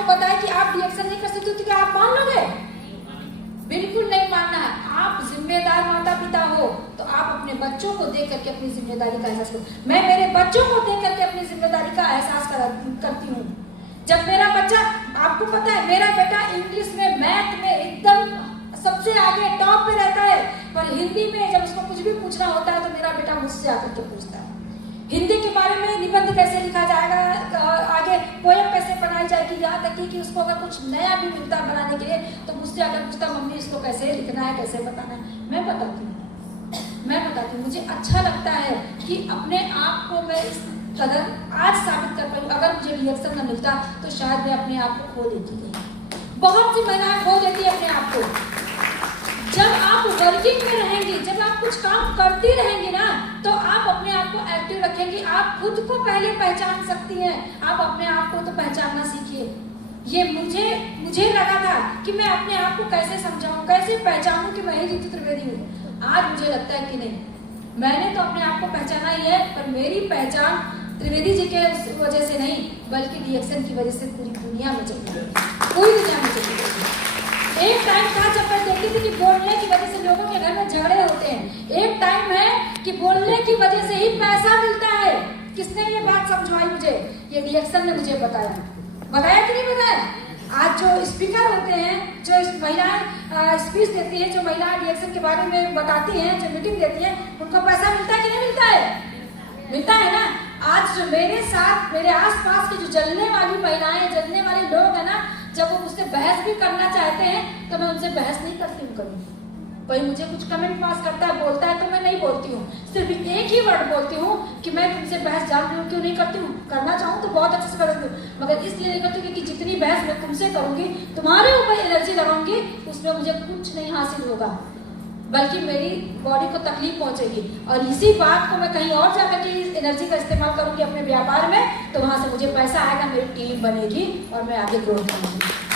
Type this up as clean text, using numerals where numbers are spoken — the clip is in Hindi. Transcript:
आपको बताया कि आप रिएक्शन नहीं कर सकते तो क्या आप मान लोगे? बिल्कुल नहीं मानना है। आप जिम्मेदार माता पिता हो तो आप अपने बच्चों को देख करके अपनी जिम्मेदारी का एहसास करो। मैं मेरे बच्चों को देख करके अपनी जिम्मेदारी का एहसास करती हूँ। जब मेरा बच्चा, आपको पता है मेरा बेटा इंग्लिश में, मैथ में एकदम सबसे आगे टॉप पे रहता है, पर हिंदी में जब उसको कुछ भी पूछना होता है तो मेरा बेटा मुझसे आकर के पूछता है हिंदी के बारे में, निबंध कैसे लिखा जाएगा, आगे पोएम कैसे बनाई जाएगी, यहाँ तक कि उसको अगर कुछ नया भी मिलता है बनाने के लिए तो मुझसे आकर पूछता मम्मी इसको कैसे लिखना है, कैसे बताना है। मैं बताती हूँ। मुझे अच्छा लगता है कि अपने आप को मैं इस कदर आज साबित कर पाई। अगर मुझे रिएक्शन न मिलता तो शायद मैं अपने आप को खो देती थी। बहुत सी महिलाएं खो देती है अपने आप को। जब आप वर्किंग में रहेंगी, जब आप कुछ काम करती रहेंगी ना, तो आप अपने आप को एक्टिव रखेंगी। आप खुद को पहले पहचान सकती हैं। आप अपने आप को तो पहचानना सीखिए। ये मुझे लगा था कि मैं अपने आप को कैसे समझाऊं, कैसे पहचानूं कि मैं ही ऋतु त्रिवेदी हूँ। आज मुझे लगता है कि नहीं, मैंने तो अपने आप को पहचाना ही है, पर मेरी पहचान त्रिवेदी जी के वजह से नहीं बल्कि रिएक्शन की वजह से पूरी दुनिया में चली गई, पूरी दुनिया में चली गई। एक टाइम था जब मैं देखती थी कि बोलने की वजह से लोगों के घर में झगड़े होते हैं। एक टाइम है कि बोलने की वजह से ही पैसा मिलता है। किसने ये बात समझाई मुझे? ये रिएक्शन ने मुझे बताया कि नहीं बताया? आज जो स्पीकर होते हैं, जो महिलाएं स्पीच देती हैं, जो महिलाएं रिएक्शन के बारे में बताती हैं, जो मीटिंग देती हैं, उनको पैसा मिलता है कि नहीं मिलता है? मिलता है ना। आज जो मेरे साथ, मेरे आसपास की जो जलने वाली महिलाएं, जलने वाले लोग हैं ना, जब वो मुझसे बहस भी करना चाहते हैं तो मैं उनसे बहस नहीं करती हूँ कभी। कोई मुझे कुछ कमेंट पास करता है, बोलता है तो मैं नहीं बोलती हूँ। सिर्फ एक ही वर्ड बोलती हूँ कि मैं तुमसे बहस जान रही हूँ, क्यों नहीं करती हूँ। करना चाहूँ तो बहुत अच्छे से करती हूँ, मगर इसलिए नहीं करती क्योंकि जितनी बहस मैं तुमसे करूंगी, तुम्हारे ऊपर एनर्जी लगाऊंगी, उसमें मुझे कुछ नहीं हासिल होगा, बल्कि मेरी बॉडी को तकलीफ पहुंचेगी। और इसी बात को मैं कहीं और जाकर के इस एनर्जी का इस्तेमाल करूंगी अपने व्यापार में, तो वहां से मुझे पैसा आएगा, मेरी टीम बनेगी और मैं आगे ग्रोथ करूंगी।